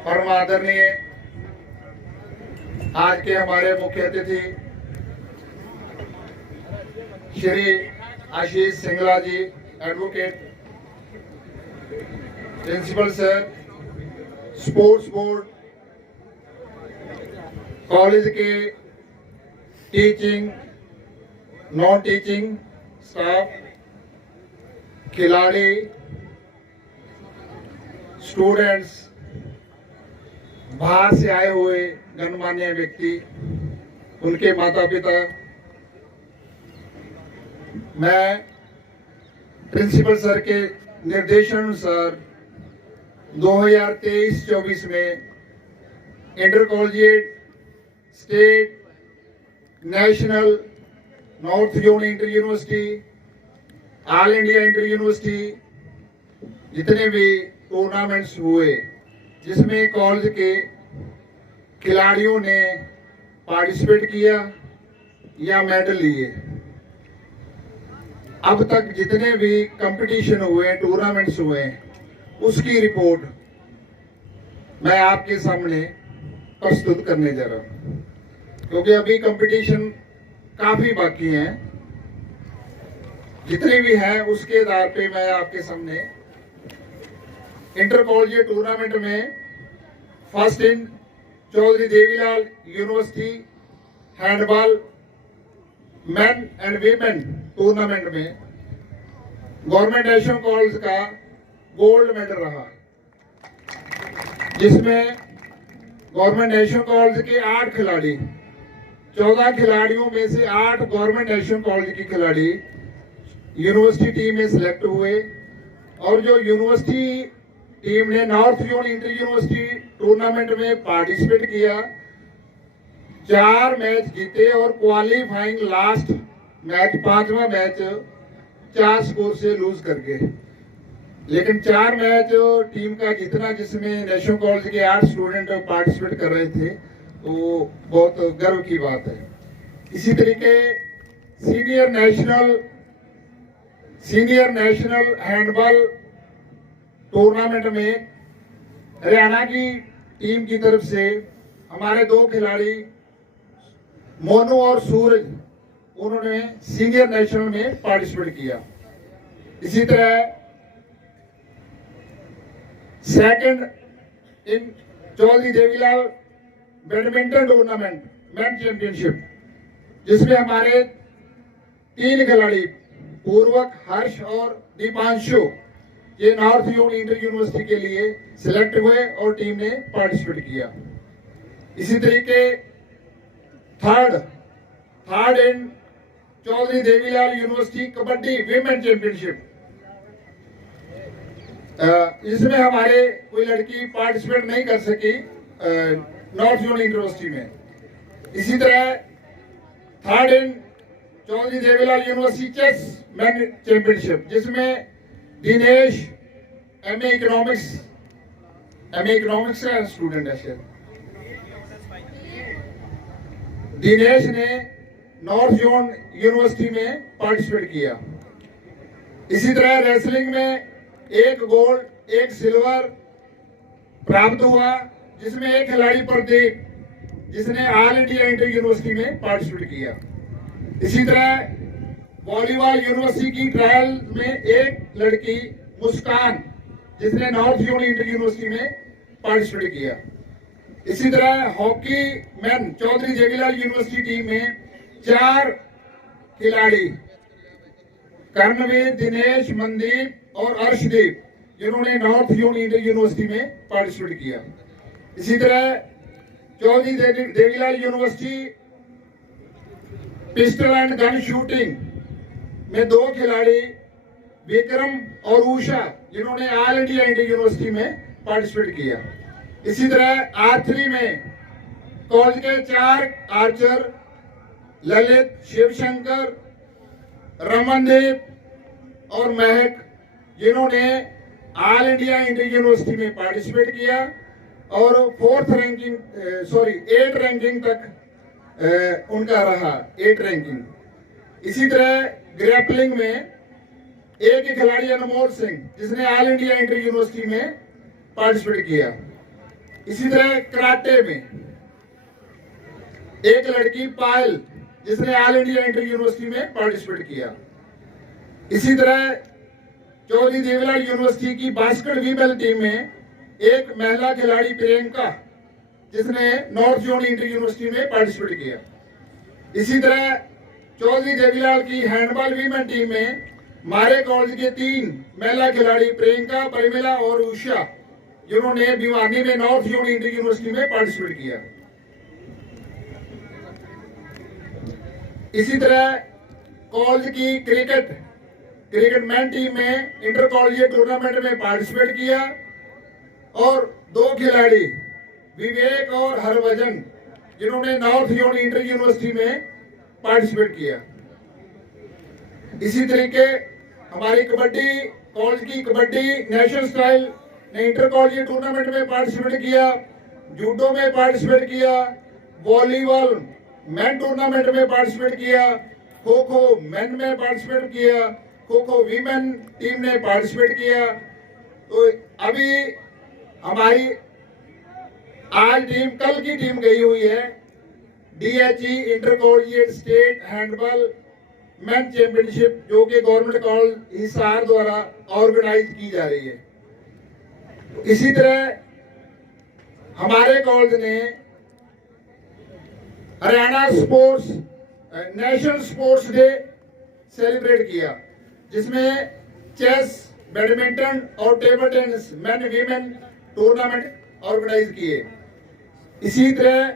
परम आदरणीय आज के हमारे मुख्य अतिथि Shri Ashish Singla ji, advocate, principal sir, sports board, college के टीचिंग, नॉन टीचिंग स्टाफ, खिलाड़ी, स्टूडेंट्स, बाहर से आए हुए गणमान्य व्यक्ति, उनके माता पिता, मैं प्रिंसिपल सर के निर्देशानुसार 2023-24 में inter collegiate, state, national, north zone inter university, all India inter university जितने भी टूर्नामेंट्स हुए जिसमें कॉलेज के खिलाड़ियों ने पार्टिसिपेट किया या मेडल लिए, अब तक जितने भी कंपटीशन हुए, टूर्नामेंट्स हुए, उसकी रिपोर्ट मैं आपके सामने प्रस्तुत करने जा रहा हूं, क्योंकि अभी कंपटीशन काफी बाकी हैं। जितने भी हैं उसके आधार पे मैं आपके सामने इंटर कॉलेजिएट टूर्नामेंट में first in Chaudhary Devilal university handball men and women tournament में गवर्नमेंट नेशनल कॉलेज का गोल्ड मेडल रहा, जिसमें गवर्नमेंट नेशनल कॉलेज के 8 खिलाड़ी, 14 खिलाड़ियों में से 8 गवर्नमेंट नेशनल कॉलेज के खिलाड़ी यूनिवर्सिटी टीम में सिलेक्ट हुए, और जो यूनिवर्सिटी टीम ने north zone inter university tournament में पार्टिसिपेट किया, 4 मैच जीते और क्वालिफाइंग लास्ट मैच 5वां मैच 4 स्कोर से लूज कर गए। लेकिन 4 मैच टीम का जीतना, जिसमें नेशनल कॉलेज के 8 स्टूडेंट पार्टिसिपेट कर रहे थे, तो बहुत गर्व की बात है। इसी तरीके सीनियर नेशनल हैंडबॉल टूर्नामेंट में हरियाणा की टीम की तरफ से हमारे 2 खिलाड़ी मोनू और सूरज, उन्होंने सीनियर नेशनल में पार्टिसिपेट किया। इसी तरह second in Chaudhary Devilal badminton tournament men championship, जिसमें हमारे 3 खिलाड़ी पूर्वक, हर्ष और दीपांशु, ये नॉर्थ जोन इंटर यूनिवर्सिटी के लिए सिलेक्ट हुए और टीम ने पार्टिसिपेट किया। इसी तरीके third in Chaudhary Devilal university kabaddi women championship, इसमें हमारे कोई लड़की पार्टिसिपेट नहीं कर सकी नॉर्थ जोन यूनिवर्सिटी में। इसी तरह third in Chaudhary Devilal university chess man championship, जिसमें दिनेश एमए इकोनॉमिक्स का स्टूडेंट है शायद, दिनेश ने नॉर्थ जोन यूनिवर्सिटी में पार्टिसिपेट किया। इसी तरह रेसलिंग में 1 गोल्ड, 1 सिल्वर प्राप्त हुआ, जिसमें एक खिलाड़ी प्रदीप, जिसने ऑल इंडिया इंटर यूनिवर्सिटी में पार्टिसिपेट किया। इसी तरह वॉलीबॉल यूनिवर्सिटी की ट्रायल में एक लड़की मुस्कान, जिसने नॉर्थ जोन इंटर यूनिवर्सिटी में पार्टिसिपेट किया। इसी तरह hockey man Chaudhary Devilal university team में 4 खिलाड़ी कर्णवीर, दिनेश, मनदीप और अर्शदीप, जिन्होंने नॉर्थ जोन इंटर यूनिवर्सिटी में पार्टिसिपेट किया। इसी तरह Chaudhary Devilal university pistol and gun shooting में 2 खिलाड़ी विक्रम और उषा, जिन्होंने ऑल इंडिया इंटर यूनिवर्सिटी में पार्टिसिपेट किया। इसी तरह आर्चरी में कॉलेज के 4 आर्चर ललित, शिवशंकर, रमनदीप और महक, जिन्होंने ऑल इंडिया इंटर यूनिवर्सिटी में पार्टिसिपेट किया और 8 रैंकिंग तक उनका रहा, 8 रैंकिंग। इसी तरह ग्रैपलिंग में एक ही खिलाड़ी अनमोल सिंह, जिसने ऑल इंडिया इंटर यूनिवर्सिटी में पार्टिसिपेट किया। इसी तरह कराटे में एक लड़की पायल जिसने ऑल इंडिया इंटर यूनिवर्सिटी में पार्टिसिपेट किया। इसी तरह चौधरी देवीलाल यूनिवर्सिटी की बास्केटबॉल टीम में एक महिला खिलाड़ी प्रियंका जिसने नॉर्थ जोन इंटर यूनिवर्सिटी में पार्टिसिपेट किया। इसी तरह चौधरी देवीलाल की हैंडबॉल वीमेन टीम में हमारे कॉलेज के 3 महिला खिलाड़ी प्रियंका, परिमला और उषा जिन्होंने भिवानी में नॉर्थ जोन इंटर यूनिवर्सिटी में पार्टिसिपेट किया। इसी तरह कॉलेज की क्रिकेट मैन टीम में इंटर कॉलेज टूर्नामेंट में पार्टिसिपेट किया और 2 खिलाड़ी विवेक और हरभजन जिन्होंने नॉर्थ जोन इंटर यूनिवर्सिटी में पार्टिसिपेट किया। इसी तरीके हमारी कॉलेज की कबड्डी नेशनल स्टाइल ने इंटर कॉलेज टूर्नामेंट में पार्टिसिपेट किया, जूडो में पार्टिसिपेट किया, वॉलीबॉल मैन टूर्नामेंट में पार्टिसिपेट किया, खो खो मैन में पार्टिसिपेट किया, खो खो वीमेन टीम ने पार्टिसिपेट किया। तो अभी हमारी आज कल की टीम गई हुई है DHE inter collegiate state handball man championship जो कि गवर्नमेंट कॉलेज हिसार द्वारा ऑर्गेनाइज की जा रही है। इसी तरह हमारे कॉलेज ने Haryana national sports day celebrate किया जिसमें चेस, बैडमिंटन और table tennis man women tournament organise किए। इसी तरह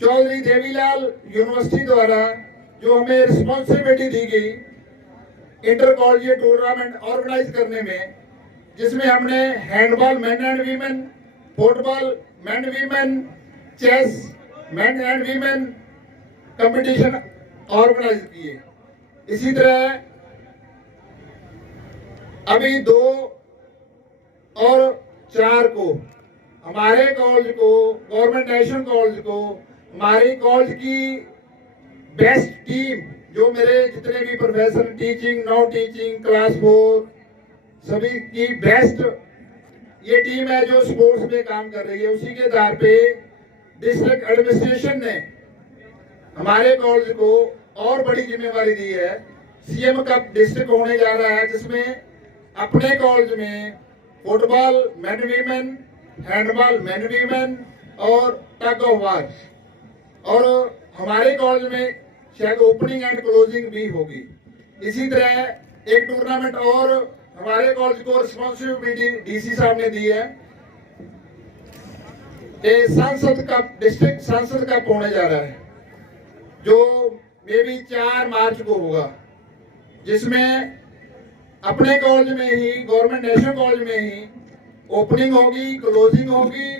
चौधरी देवीलाल यूनिवर्सिटी द्वारा जो हमें रिस्पॉन्सिबिलिटी दी गई इंटर कॉलेज टूर्नामेंट ऑर्गेनाइज करने में, जिसमें हमने handball man and women, football man women, chess man and women competition organise किए। इसी तरह अभी 2 और 4 को हमारे कॉलेज को, गवर्नमेंट नेशनल कॉलेज को, हमारी कॉलेज की बेस्ट टीम जो मेरे जितने भी professor teaching, non teaching, class 4 सभी की बेस्ट ये टीम है जो स्पोर्ट्स में काम कर रही है। उसी के आधार पे डिस्ट्रिक्ट एडमिनिस्ट्रेशन ने हमारे कॉलेज को और बड़ी जिम्मेवारी दी है। CM कप डिस्ट्रिक्ट होने जा रहा है जिसमें अपने कॉलेज में football man women, handball man women और टग ऑफ वार, और हमारे कॉलेज में शायद ओपनिंग एंड क्लोजिंग भी होगी। इसी तरह एक टूर्नामेंट और हमारे कॉलेज को रिस्पॉन्सिबिलिटी DC साहब ने दी है, सांसद कप, डिस्ट्रिक्ट सांसद कप होने जा रहा है जो मे बी 4 मार्च को होगा, जिसमें अपने कॉलेज में ही, गवर्नमेंट नेशनल कॉलेज में ही ओपनिंग होगी, क्लोजिंग होगी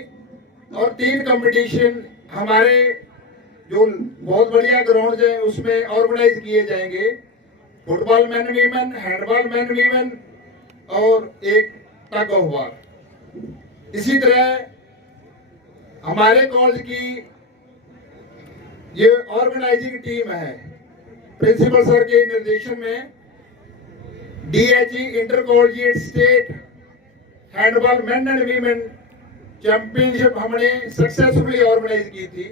और 3 कंपटीशन हमारे जो बहुत बढ़िया ग्राउंड है उसमें ऑर्गेनाइज किए जाएंगे। Football man women, handball man women और एक टग ऑफ वार। इसी तरह हमारे कॉलेज की ये ऑर्गेनाइजिंग टीम है प्रिंसिपल सर के निर्देशन में DHE inter collegiate state handball man and women championship हमने सक्सेसफुली ऑर्गेनाइज की थी।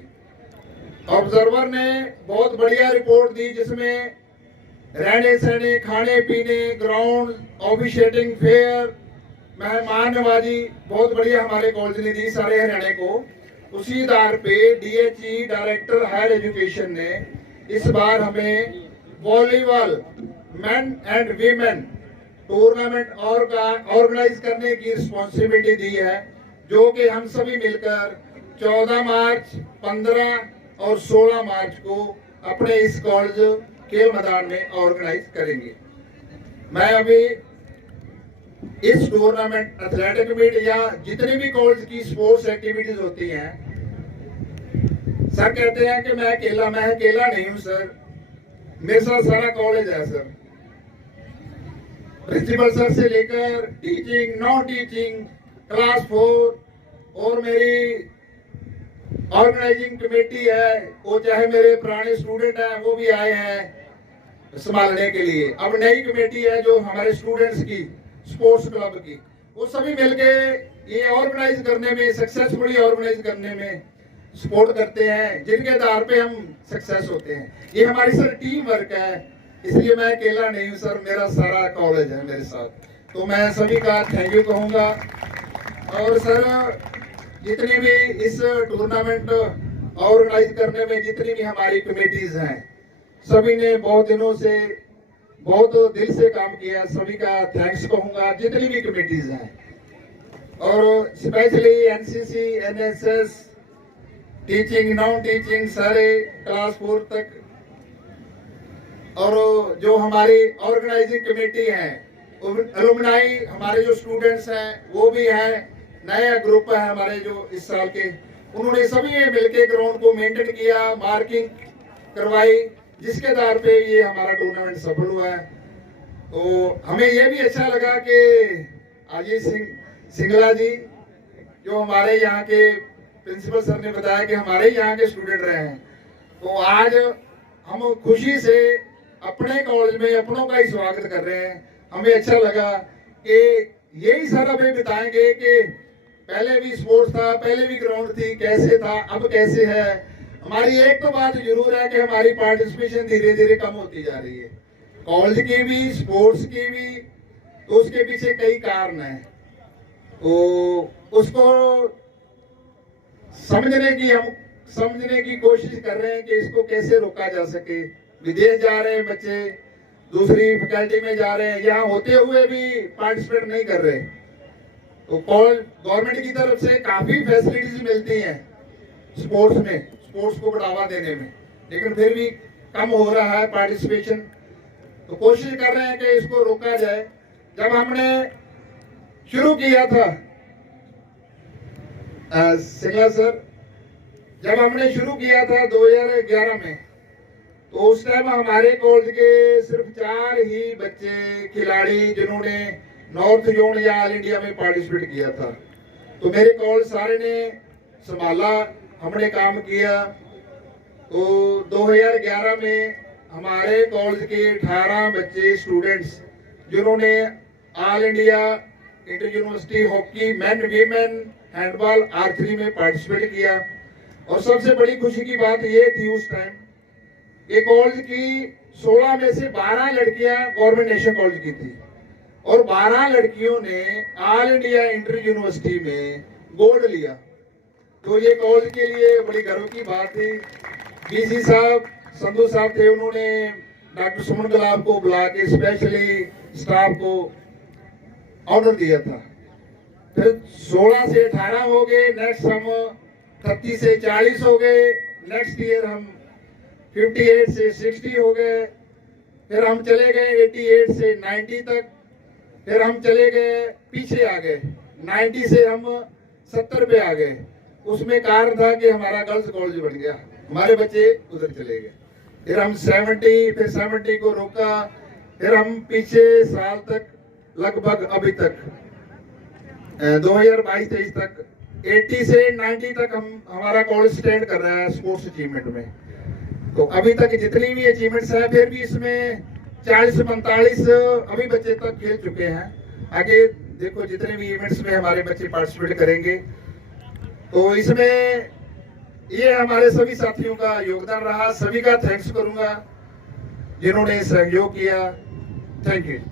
ऑब्जर्वर ने बहुत बढ़िया रिपोर्ट दी जिसमें रहने सहने, खाने पीने, ग्राउंड, ऑफिशिएटिंग, फेयर, मेहमान नवाजी बहुत बढ़िया हमारे कॉलेज ने दी सारे हरियाणा को। उसी आधार पे DHE डायरेक्टर हायर एजुकेशन ने इस बार हमें volleyball man and women tournament organise करने की रिस्पॉन्सिबिलिटी दी है, जो कि हम सभी मिलकर 14 मार्च, 15 और 16 मार्च को अपने इस कॉलेज खेल मैदान में ऑर्गेनाइज करेंगे। मैं अभी इस टूर्नामेंट, एथलेटिक मीट या जितनी भी कॉलेज की स्पोर्ट्स एक्टिविटीज होती हैं, सर कहते हैं कि मैं अकेला नहीं हूं सर, मेरे साथ सारा कॉलेज है सर। प्रिंसिपल सर से लेकर टीचिंग, नॉन टीचिंग, क्लास 4 और मेरी ऑर्गेनाइजिंग कमेटी है, वो चाहे मेरे पुराने स्टूडेंट हैं वो भी आए हैं संभालने के लिए। अब नई कमेटी है जो हमारे स्टूडेंट्स की, स्पोर्ट्स क्लब की, वो सभी मिलके ये ऑर्गेनाइज करने में, सक्सेसफुली ऑर्गेनाइज करने में सपोर्ट करते हैं, जिनके आधार पे हम सक्सेस होते हैं। ये हमारी सर टीम वर्क है, इसलिए मैं अकेला नहीं हूँ सर, मेरा सारा कॉलेज है मेरे साथ। तो मैं सभी का थैंक यू कहूँगा। और सर जितनी भी इस टूर्नामेंट ऑर्गेनाइज करने में जितनी भी हमारी कमेटीज हैं, सभी ने बहुत दिनों से बहुत दिल से काम किया, सभी का थैंक्स कहूँगा, जितनी भी कमेटीज हैं। और specially NCC, NSS, teaching, non teaching, सारे क्लास 4 तक, और जो हमारी ऑर्गेनाइजिंग कमेटी है, एलुमनाई हमारे जो स्टूडेंट्स हैं वो भी है, नया ग्रुप है हमारे जो इस साल के, उन्होंने सभी मिलके ग्राउंड को मेंटेन किया, मार्किंग करवाई, जिसके आधार पे ये हमारा टूर्नामेंट सफल हुआ है। तो हमें ये भी अच्छा लगा कि अजीत सिंगला जी जो हमारे यहाँ के प्रिंसिपल सर ने बताया कि हमारे यहाँ के स्टूडेंट रहे हैं, तो आज हम खुशी से अपने कॉलेज में अपनों का ही स्वागत कर रहे हैं। हमें अच्छा लगा कि यही सर हमें बताएंगे कि पहले भी स्पोर्ट्स था, पहले भी ग्राउंड थी, कैसे था, अब कैसे है। हमारी एक तो बात जरूर है कि हमारी पार्टिसिपेशन धीरे धीरे कम होती जा रही है, कॉलेज की भी, स्पोर्ट्स की भी। तो उसके पीछे कई कारण हैं, तो उसको समझने की कोशिश कर रहे हैं कि इसको कैसे रोका जा सके। विदेश जा रहे हैं बच्चे, दूसरी फैकल्टी में जा रहे हैं, यहाँ होते हुए भी पार्टिसिपेट नहीं कर रहे। तो गवर्नमेंट की तरफ से काफी फैसिलिटीज मिलती हैं स्पोर्ट्स में, स्पोर्ट्स को बढ़ावा देने में, लेकिन फिर भी कम हो रहा है पार्टिसिपेशन। तो कोशिश कर रहे हैं कि इसको रोका जाए। जब हमने शुरू किया था सिंगला सर, जब हमने शुरू किया था 2011 में, तो उस टाइम हमारे कॉलेज के सिर्फ 4 ही बच्चे खिलाड़ी जिन्होंने नॉर्थ जोन या ऑल इंडिया में पार्टिसिपेट किया था। तो मेरे कॉलेज सारे ने संभाला, हमने काम किया। तो 2011 में हमारे कॉलेज के 18 बच्चे स्टूडेंट्स जिन्होंने all India inter university hockey, main, women, handball, archery में पार्टिसिपेट किया। और सबसे बड़ी खुशी की बात ये थी उस टाइम, ये कॉलेज की 16 में से 12 लड़कियां गवर्नमेंट नेशनल कॉलेज की थी, और 12 लड़कियों ने ऑल इंडिया इंटर यूनिवर्सिटी में गोल्ड लिया। तो ये कॉलेज के लिए बड़ी गर्व की बात थी। बीसी साहब, संधू साहब थे, उन्होंने डॉक्टर सुमन गुलाब को बुला के स्पेशली स्टाफ को ऑर्डर दिया था। फिर 16 से 18 हो गए, नेक्स्ट हम 30 से 40 हो गए, नेक्स्ट ईयर हम 58 से 60 हो गए, फिर हम चले गए 88 से 90 तक, फिर हम चले गए पीछे आ गए 90 से हम 70 पे आ गए। उसमें कारण था कि हमारा गर्ल्स कॉलेज बन गया, हमारे बच्चे उधर चले गए। फिर हम 70, फिर 70 को रोका, फिर हम पीछे साल तक लगभग अभी तक 2022-23 तक 80 से 90 तक हमारा कॉलेज स्टैंड कर रहा है स्पोर्ट्स अचीवमेंट में। तो अभी तक जितनी भी अचीवमेंट्स हैं, फिर भी इसमें 40 से 45 अभी बच्चे तक खेल चुके हैं। आगे देखो जितने भी इवेंट्स में हमारे बच्चे पार्टिसिपेट करेंगे। तो इसमें ये हमारे सभी साथियों का योगदान रहा, सभी का थैंक्स करूंगा जिन्होंने सहयोग किया। Thank you.